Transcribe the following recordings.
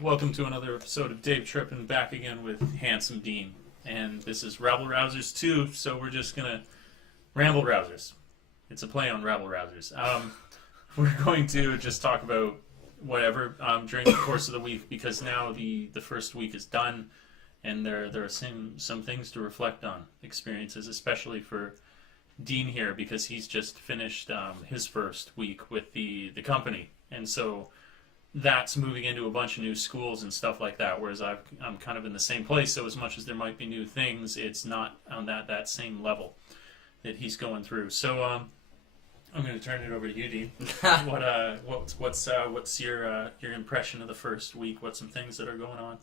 Welcome to another episode of Dave Trippin, back again with Handsome Dean. And this is Ramble Rousers 2, so we're just gonna Ramble Rousers. It's a play on Ramble Rousers. We're going to just talk about whatever during the course of the week, because now the first week is done, and there are some things to reflect on, experiences, especially for Dean here, because he's just finished his first week with the company. And so that's moving into a bunch of new schools and stuff like that, whereas I'm kind of in the same place, so as much as there might be new things, it's not on that same level that he's going through. So I'm going to turn it over to you, Dean. What's your impression of the first week? What's some things that are going on?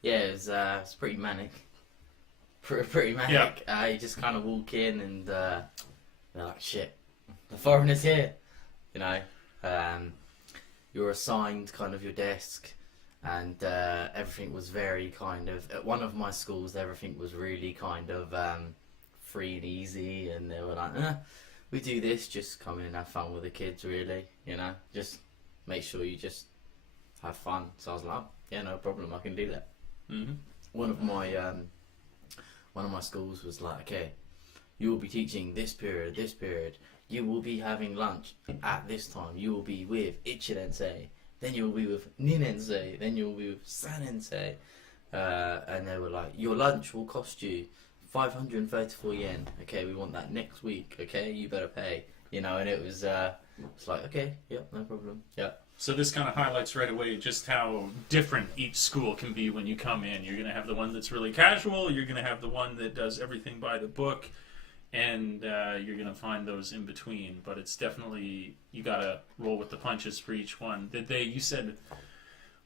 Yeah, it's pretty manic. Pretty manic. Yeah. You just kind of walk in and they're like, shit, the foreigner's here, you know. You're assigned kind of your desk, and everything was very kind of, at one of my schools everything was really kind of free and easy, and they were like, we do this, just come in and have fun with the kids, really, you know, just make sure you just have fun. So I was like, oh, yeah, no problem, I can do that. Mm-hmm. One of my schools was like, okay, you will be teaching this period, you will be having lunch at this time, you will be with Ichirensei, then you will be with Ninensei, then you will be with Sanensei, and they were like, your lunch will cost you 534 yen, okay, we want that next week, okay, you better pay, you know. And it was it's like, okay, yeah, no problem, yeah. So this kind of highlights right away just how different each school can be when you come in. You're going to have the one that's really casual, you're going to have the one that does everything by the book, and you're going to find those in between. But it's definitely, you got to roll with the punches for each one. You said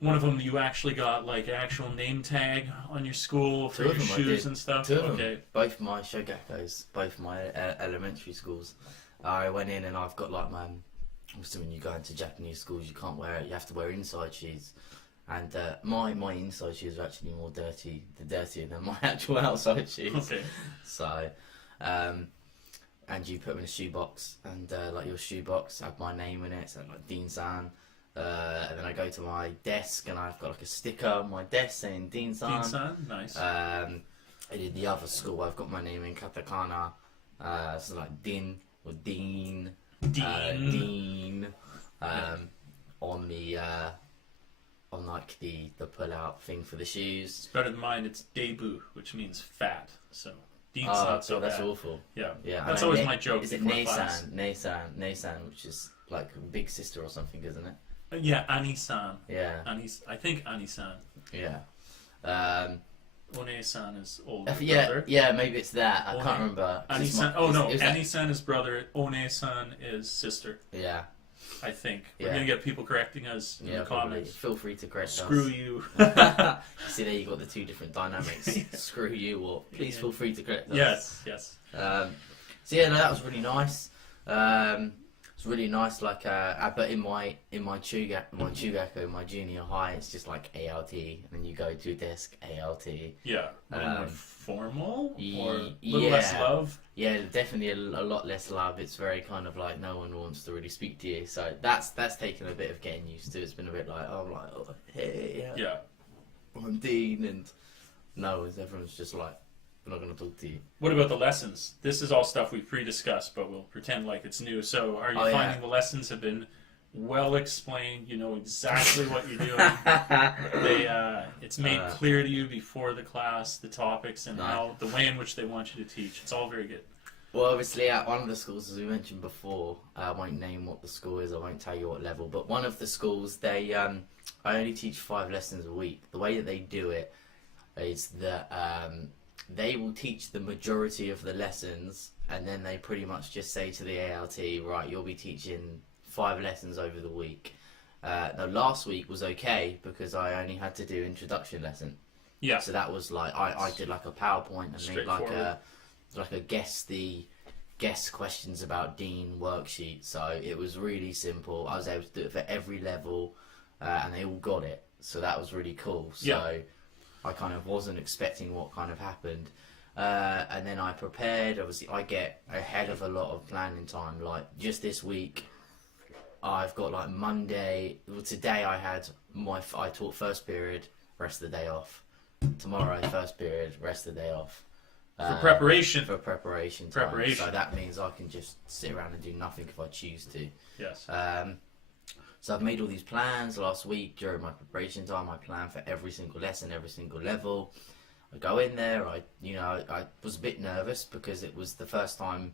one of them you actually got like an actual name tag on your school for your shoes and stuff? Two of them. Both my shogakos, both my elementary schools. I went in and I've got like my... Obviously, when you go into Japanese schools, you can't wear it. You have to wear inside shoes, and my inside shoes are actually more dirtier than my actual outside shoes. Okay. So, and you put them in a shoebox, and like your shoebox had my name in it, so like Dean-san. And then I go to my desk, and I've got like a sticker on my desk saying Dean-san. Dean-san, nice. I did the other school. I've got my name in katakana, so like Din or Dean. Dean, on the on like the pull out thing for the shoes. It's better than mine. It's debut, which means fat. So Dean's not so that's bad. Awful. Yeah. That's always my joke. Is it Nei-san, which is like big sister or something, isn't it? Yeah, Ani-san. Yeah. I think Ani-san. Yeah. One-san is older brother. Yeah, maybe it's that. I can't remember. Ani-san. Ani-san is brother. One-san is sister. Yeah. I think. We're going to get people correcting us in the comments. Feel free to correct us. Screw you. See, there you got the two different dynamics. Screw you, or please feel free to correct us. Yes. So yeah, no, that was really nice. It's really nice, like, but in my Chugako, my junior high, it's just like ALT, and then you go to a desk, ALT. Yeah, more formal, or a little less love? Yeah, definitely a lot less love. It's very kind of like no one wants to really speak to you, so that's taken a bit of getting used to. It's been a bit like, hey, yeah. I'm Dean, and no, everyone's just like, we're not going to talk to you. What about the lessons? This is all stuff we've pre-discussed, but we'll pretend like it's new. So are you finding the lessons have been well explained? You know exactly what you're doing. It's made clear to you before the class, the topics, and how the way in which they want you to teach. It's all very good. Well, obviously, at one of the schools, as we mentioned before, I won't name what the school is, I won't tell you what level, but one of the schools, I only teach 5 lessons a week. The way that they do it is that... they will teach the majority of the lessons, and then they pretty much just say to the ALT, right, you'll be teaching 5 lessons over the week. Now, last week was okay because I only had to do introduction lesson. Yeah. So that was like I did like a PowerPoint and made like a guess questions about Dean worksheet. So it was really simple. I was able to do it for every level, and they all got it. So that was really cool. So. Yeah. I kind of wasn't expecting what kind of happened. And then I prepared. Obviously, I get a hell of a lot of planning time. Like, just this week, I've got like Monday. Well, today I taught first period, rest of the day off. Tomorrow first period, rest of the day off. For preparation. For preparation time. So that means I can just sit around and do nothing if I choose to. Yes. So I've made all these plans last week during my preparation time. I plan for every single lesson, every single level. I go in there. I was a bit nervous because it was the first time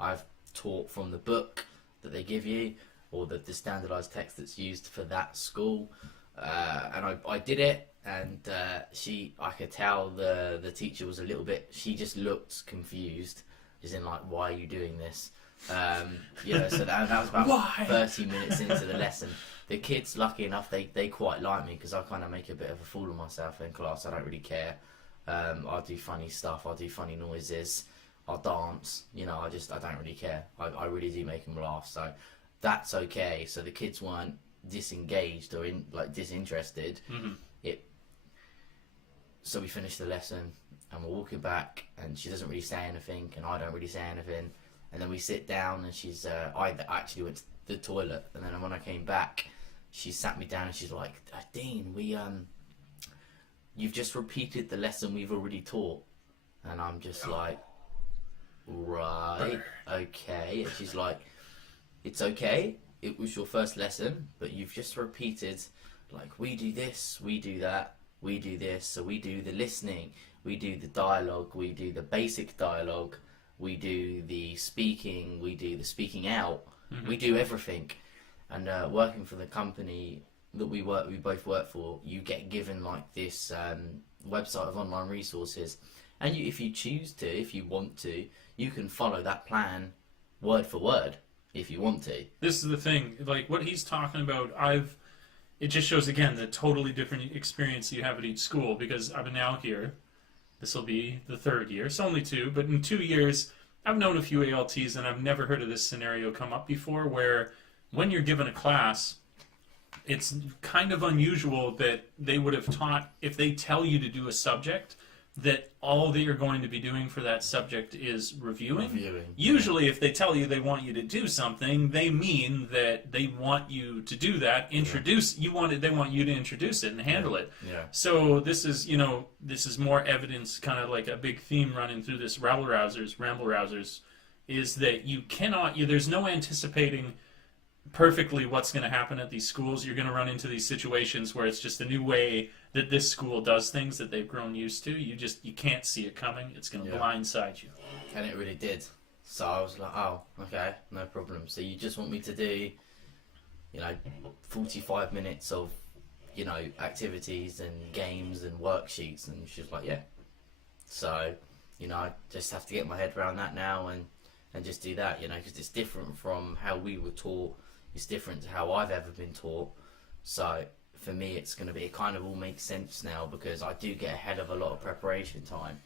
I've taught from the book that they give you, or the standardized text that's used for that school. And I did it, and I could tell the teacher was a little bit. She just looked confused, as in like, why are you doing this? So that was about 30 minutes into the lesson. The kids, lucky enough, they quite like me because I kind of make a bit of a fool of myself in class. I don't really care. I'll do funny stuff. I'll do funny noises. I'll dance. I don't really care. I really do make them laugh. So that's okay. So the kids weren't disengaged or disinterested. Mm-hmm. So we finished the lesson and we're walking back, and she doesn't really say anything, and I don't really say anything. And then we sit down, and she's I actually went to the toilet, and then when I came back, she sat me down and she's like, Dean, you've just repeated the lesson we've already taught. And I'm just like, right, okay. And she's like, it's okay, it was your first lesson, but you've just repeated, like, we do this, we do that, we do this. So we do the listening, we do the dialogue, we do the basic dialogue, we do the speaking, we do the speaking out, we do everything. And working for the company that we both work for, you get given like this website of online resources, and if you choose to, if you want to, you can follow that plan word for word if you want to. This is the thing, like what he's talking about, it just shows again the totally different experience you have at each school, because I've been now here. This will be the third year. It's only 2, but in 2 years, I've known a few ALTs, and I've never heard of this scenario come up before, where when you're given a class, it's kind of unusual that they would have taught, if they tell you to do a subject, that all that you're going to be doing for that subject is reviewing. Usually, if they tell you they want you to do something, they mean that they want you to do that. They want you to introduce it and handle it. Yeah. So this is more evidence, kind of like a big theme running through this Ramble Rousers, is that there's no anticipating perfectly what's going to happen at these schools. You're going to run into these situations where it's just a new way that this school does things that they've grown used to. You can't see it coming. It's going to blindside you. And it really did. So I was like, oh, okay, no problem. So you just want me to do, 45 minutes of, activities and games and worksheets? And she's like, yeah. So, I just have to get my head around that now and just do that, because it's different from how we were taught. It's different to how I've ever been taught. So for me, it kind of all makes sense now, because I do get ahead of a lot of preparation time.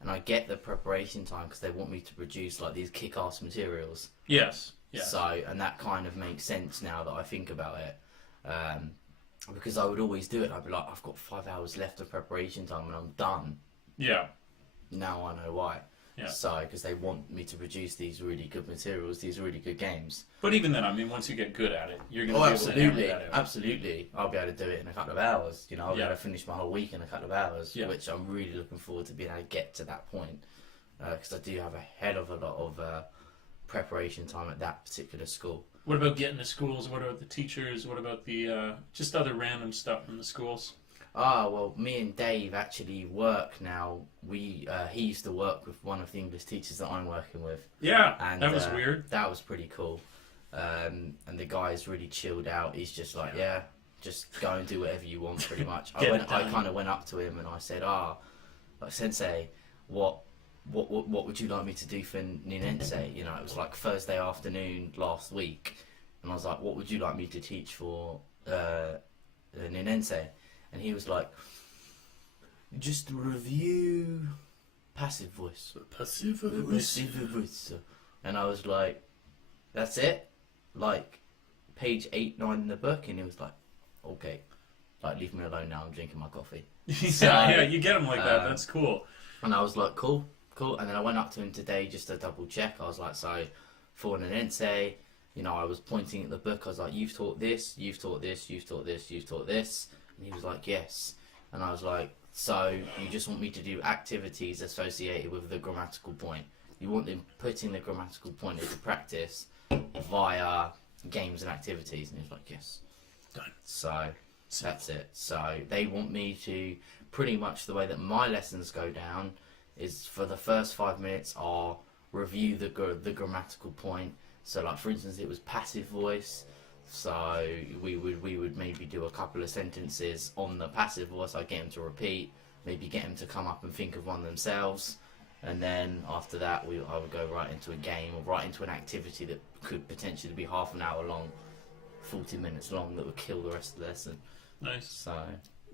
And I get the preparation time because they want me to produce like these kick-ass materials. Yes. So, and that kind of makes sense now that I think about it. Because I would always do it. I'd be like, I've got 5 hours left of preparation time and I'm done. Yeah. Now I know why. Yeah. So, because they want me to produce these really good materials, these really good games. But even then, once you get good at it, you're going to be able to hammer that out. Absolutely. I'll be able to do it in a couple of hours. I'll be able to finish my whole week in a couple of hours, which I'm really looking forward to being able to get to that point. Because I do have a hell of a lot of preparation time at that particular school. What about getting to schools? What about the teachers? What about the just other random stuff from the schools? Well, me and Dave actually work now. He used to work with one of the English teachers that I'm working with. Yeah, and that was weird. That was pretty cool. And the guy's really chilled out. He's just like, just go and do whatever you want, pretty much. I kind of went up to him and I said, Sensei, what would you like me to do for Ninense? It was like Thursday afternoon last week, and I was like, what would you like me to teach for Ninense? And he was like, just review passive voice. Passive voice. And I was like, that's it? Like, page 8, 9 in the book? And he was like, okay. Like, leave me alone now, I'm drinking my coffee. Yeah, you get him like that, that's cool. And I was like, cool. And then I went up to him today just to double check. I was like, so, for Ninense, you know, I was pointing at the book. I was like, you've taught this, you've taught this, you've taught this, you've taught this. And he was like, yes. And I was like, so you just want me to do activities associated with the grammatical point. You want them putting the grammatical point into practice via games and activities. And he was like, yes. Done. So that's it. So they want me to, pretty much the way that my lessons go down is for the first 5 minutes I'll review the grammatical point. So like for instance, it was passive voice. So we would maybe do a couple of sentences on the passive voice. I'd get them to repeat, maybe get them to come up and think of one themselves, and then after that I would go right into a game or right into an activity that could potentially be half an hour long, 40 minutes long, that would kill the rest of the lesson. Nice. So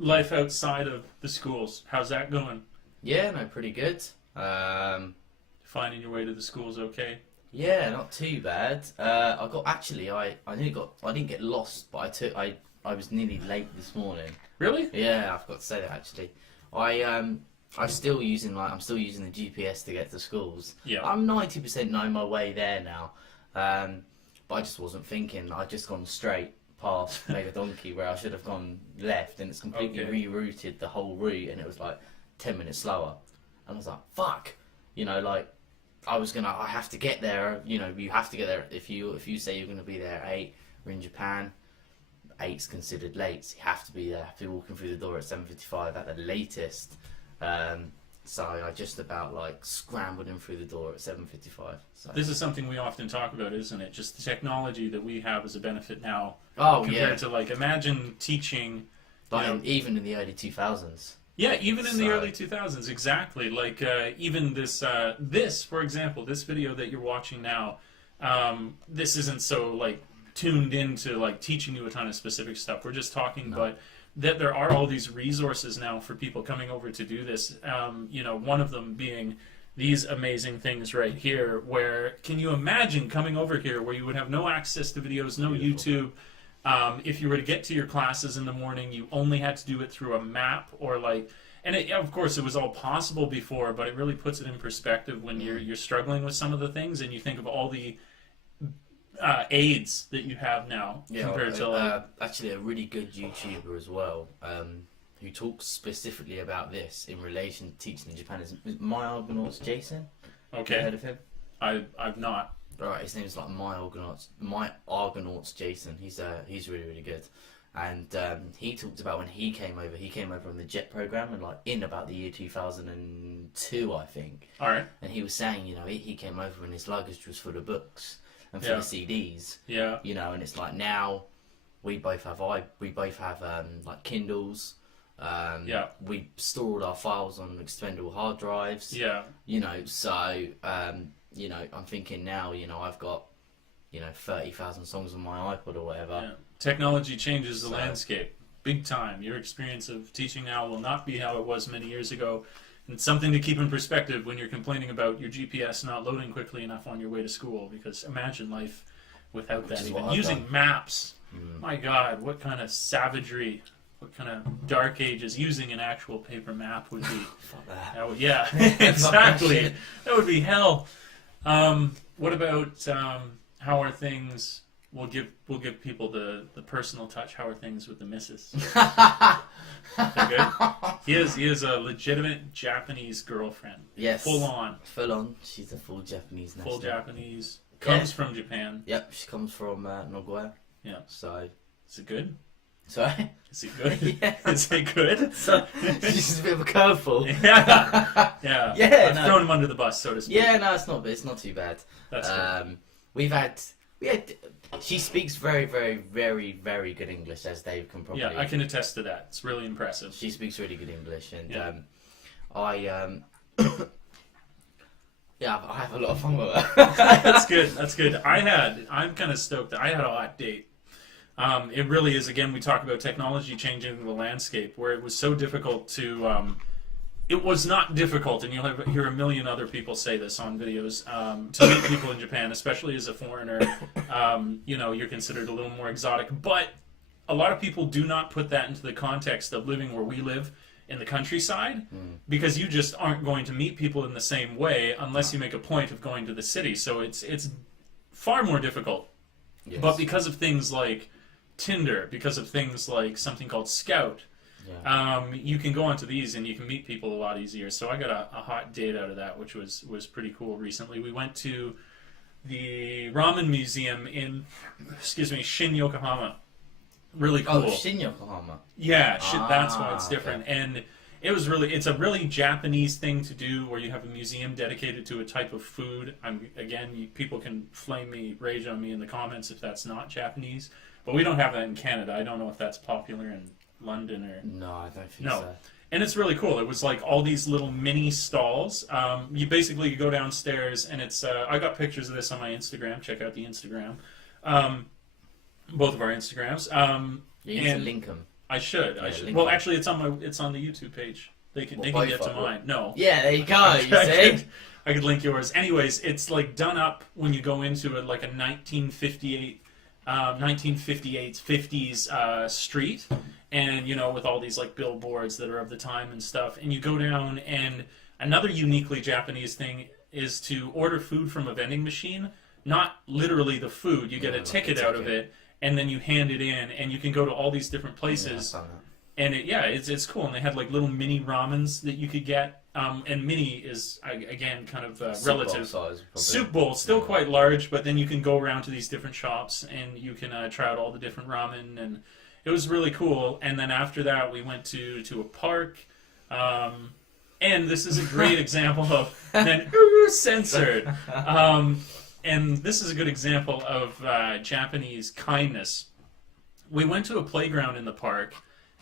life outside of the schools, how's that going? yeah, no, pretty good. Finding your way to the schools okay? Yeah, not too bad. I got actually, I didn't get lost, but I was nearly late this morning. Really? Yeah, I forgot to say that actually. I'm still using the GPS to get to schools. Yeah. I'm 90% know my way there now. But I just wasn't thinking. I'd just gone straight past Mega Donkey where I should have gone left, and it's completely rerouted the whole route, and it was like 10 minutes slower. And I was like, fuck, you know, like I have to get there. You know, you have to get there. If you say you're gonna be there at 8, we're in Japan. 8's considered late. So you have to be there. Have to be walking through the door at 7:55 at the latest. So I just about like scrambled in through the door at 7:55. So. This is something we often talk about, isn't it? Just the technology that we have as a benefit now. Oh, compared to like, imagine teaching. Like even in the early 2000s. Yeah, even in the early 2000s, exactly. Like even this, for example, this video that you're watching now, this isn't so like tuned into like teaching you a ton of specific stuff. We're just talking, but that there are all these resources now for people coming over to do this. You know, one of them being these amazing things right here. Where can you imagine coming over here where you would have no access to videos, no YouTube? If you were to get to your classes in the morning, you only had to do it through a map or like, and of course it was all possible before, but it really puts it in perspective when you're struggling with some of the things and you think of all the aids that you have now compared to like... actually a really good YouTuber as well, who talks specifically about this in relation to teaching in Japan is My Argonauts Jason. Okay. Have you heard of him? I've not. Right, his name is like My Argonauts Jason. He's really, really good. And he talked about when he came over on the JET program, and like in about the year 2002, I think. All right. And he was saying, you know, he came over and his luggage was full of books and full of CDs. Yeah. You know, and it's like now we both have like Kindles. We stored our files on expendable hard drives. Yeah. You know, so you know, I'm thinking now, you know, I've got, you know, 30,000 songs on my iPod or whatever. Yeah. Technology changes the landscape big time. Your experience of teaching now will not be how it was many years ago. And it's something to keep in perspective when you're complaining about your GPS not loading quickly enough on your way to school, because imagine life without that. Even using maps. My God, what kind of savagery, what kind of dark ages using an actual paper map would be. Fuck that. That would, yeah, exactly. That would be hell. What about how are things? We'll give people the personal touch. How are things with the missus? They're good. He is a legitimate Japanese girlfriend. Yes. Full on. She's a full Japanese. Full Japanese. Comes from Japan. Yep. She comes from Nagoya. Yeah. So. Is it good? Sorry? Is it good? Yeah. Is it good? So, she's a bit of a curveball. Yeah. Yeah. Yeah. I've thrown him under the bus, so to speak. Yeah, no, it's not too bad. That's good. We had. She speaks very, very, very, very good English, as Dave can probably. Yeah, I can attest to that. It's really impressive. She speaks really good English, and yeah. Yeah, I have a lot of fun with her. That's good. That's good. I'm kind of stoked. I had a hot date. It really is. Again, we talk about technology changing the landscape, where it was so difficult to. It was not difficult, and you'll hear a million other people say this on videos, to meet people in Japan, especially as a foreigner. You know, you're considered a little more exotic, but a lot of people do not put that into the context of living where we live in the countryside, because you just aren't going to meet people in the same way unless you make a point of going to the city. So it's far more difficult Yes. But because of things like Tinder, because of things like something called Scout, you can go onto these and you can meet people a lot easier. So I got a hot date out of that, which was pretty cool recently. We went to the ramen museum in, Shin, Yokohama. Really cool. Oh, Shin, Yokohama. Yeah, that's why it's different. Okay. And it's a really Japanese thing to do, where you have a museum dedicated to a type of food. People can rage on me in the comments if that's not Japanese, but we don't have that in Canada. I don't know if that's popular in London or... No, I don't think so. And it's really cool. It was like all these little mini stalls. You go downstairs, and it's... I got pictures of this on my Instagram. Check out the Instagram. Both of our Instagrams. You need to link them. I should. Well, actually, it's on the YouTube page. They can get to mine. No. Yeah, there you go. You see? I could link yours. Anyways, it's like done up when you go into it like a 1950s street, and with all these like billboards that are of the time and stuff. And you go down, and another uniquely Japanese thing is to order food from a vending machine. Not literally the food. You get a ticket out of it, and then you hand it in, and you can go to all these different places. And it's cool. And they had like little mini ramens that you could get. And mini is again kind of relative. Bowl size, soup bowl, still quite large, but then you can go around to these different shops and you can try out all the different ramen, and it was really cool. And then after that, we went to a park. And this is a great example of censored. And this is a good example of Japanese kindness. We went to a playground in the park,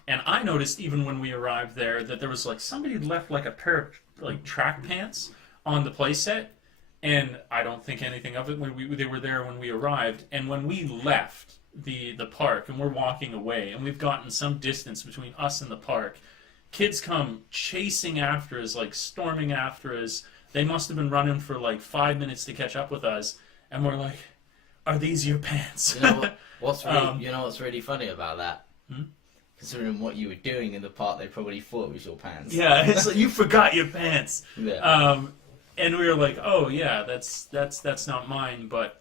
and I noticed even when we arrived there that there was like somebody had left like a pair of like track pants on the play set, and I don't think anything of it when they were there when we arrived. And when we left the park and we're walking away, and we've gotten some distance between us and the park, kids come chasing after us, like storming after us. They must have been running for like 5 minutes to catch up with us, and we're like, "Are these your pants?" You know what's really funny about that? Considering what you were doing in the park, they probably thought it was your pants. Yeah, it's like, you forgot your pants. Yeah. And we were like, "Oh yeah, that's not mine," but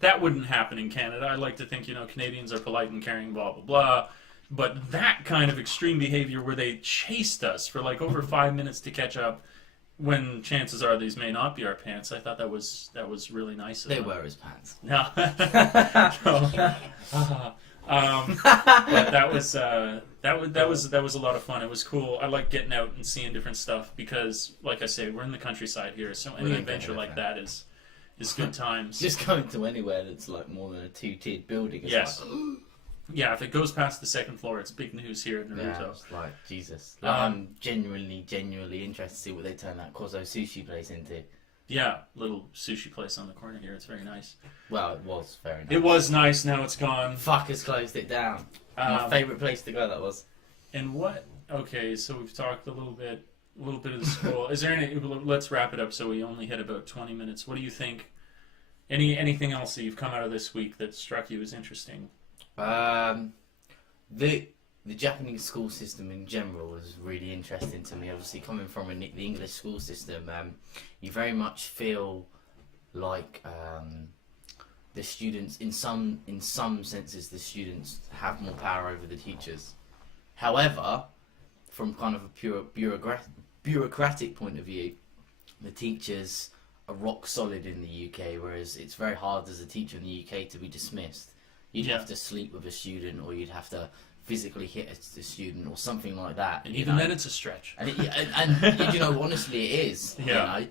that wouldn't happen in Canada. I like to think Canadians are polite and caring, blah blah blah. But that kind of extreme behavior where they chased us for like over 5 minutes to catch up, when chances are these may not be our pants, I thought that was really nice of them. They were his pants. No. But that was a lot of fun. It was cool. I like getting out and seeing different stuff because, like I say, we're in the countryside here, so any adventure like that is good times. Just going to anywhere that's like more than a two-tiered building. Yes. Yeah, if it goes past the second floor, it's big news here in Naruto. Yeah, it's like, Jesus. I'm genuinely interested to see what they turn that Kozo sushi place into. Yeah, little sushi place on the corner here. It's very nice. Well, it was very nice. It was nice, now it's gone. Fuck has closed it down. My favourite place to go, that was. And what? Okay, so we've talked a little bit of the school. Is there any... Let's wrap it up so we only hit about 20 minutes. What do you think? Anything else that you've come out of this week that struck you as interesting? The Japanese school system in general was really interesting to me. Obviously, coming from the English school system, you very much feel like the students, in some senses, the students have more power over the teachers. However, from kind of a pure bureaucratic point of view, the teachers are rock solid in the UK, whereas it's very hard as a teacher in the UK to be dismissed. You'd have to sleep with a student, or you'd have to physically hit a student, or something like that. And even then, it's a stretch. And honestly, it is. Yeah.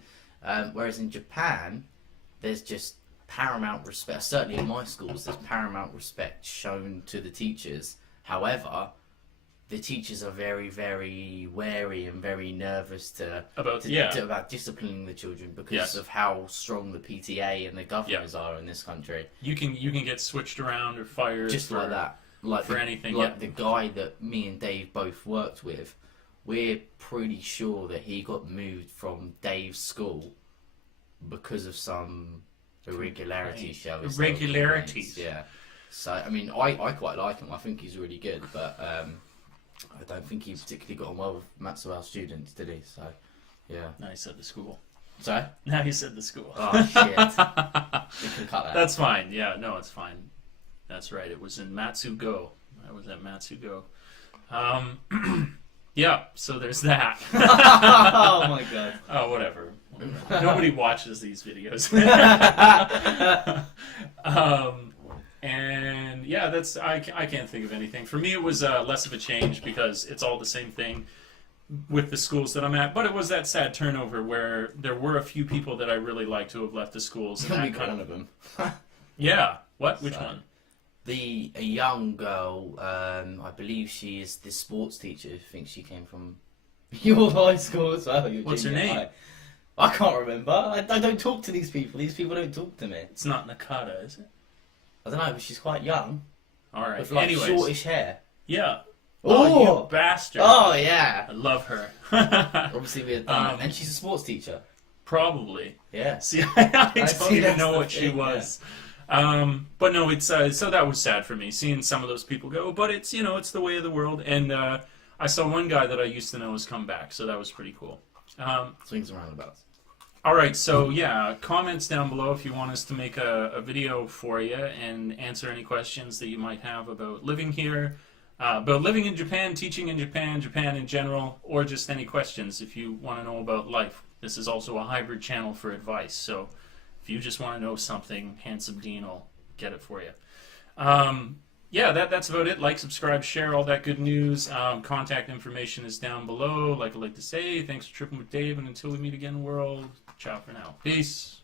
Whereas in Japan, there's just paramount respect. Certainly in my schools, there's paramount respect shown to the teachers. However, the teachers are very, very wary and very nervous about disciplining the children because of how strong the PTA and the governors are in this country. You can get switched around or fired like that. Like for anything. Like the guy that me and Dave both worked with, we're pretty sure that he got moved from Dave's school because of some irregularities, shall we say. Irregularities. Yeah. So, I mean, I quite like him. I think he's really good, but I don't think he particularly got on well with Matsuo's students, did he? So, yeah. Now he said the school. Sorry? Now he said the school. Oh, shit. We can cut That's fine. Yeah, no, it's fine. That's right. It was in Matsugo. I was at Matsugo. Yeah, so there's that. Oh my god. Oh, whatever. Nobody watches these videos. And yeah, that's I can't think of anything. For me, it was less of a change because it's all the same thing with the schools that I'm at. But it was that sad turnover where there were a few people that I really liked who have left the schools. You'll And be that kind one of them. yeah. What? Which one? A young girl, I believe she is the sports teacher. I think she came from your high school as well. What's her name? High. I can't remember. I don't talk to these people. These people don't talk to me. It's not Nakata, is it? I don't know, but she's quite young. All right. With like Anyways, shortish hair. Yeah. Oh, you bastard. Oh, yeah. I love her. Obviously, we had done that. And she's a sports teacher. Probably. Yeah. See, I don't see, even that's know the what she thing, was. But no, it's so that was sad for me seeing some of those people go. But it's it's the way of the world. And I saw one guy that I used to know has come back, so that was pretty cool. Swings and roundabouts. All right, so yeah, comments down below if you want us to make a video for you and answer any questions that you might have about living here, about living in Japan, teaching in Japan, Japan in general, or just any questions if you want to know about life. This is also a hybrid channel for advice, so if you just want to know something, Handsome Dean will get it for you. Yeah, that's about it. Like, subscribe, share, all that good news. Contact information is down below. Like I like to say, thanks for tripping with Dave, and until we meet again, world, ciao for now. Peace.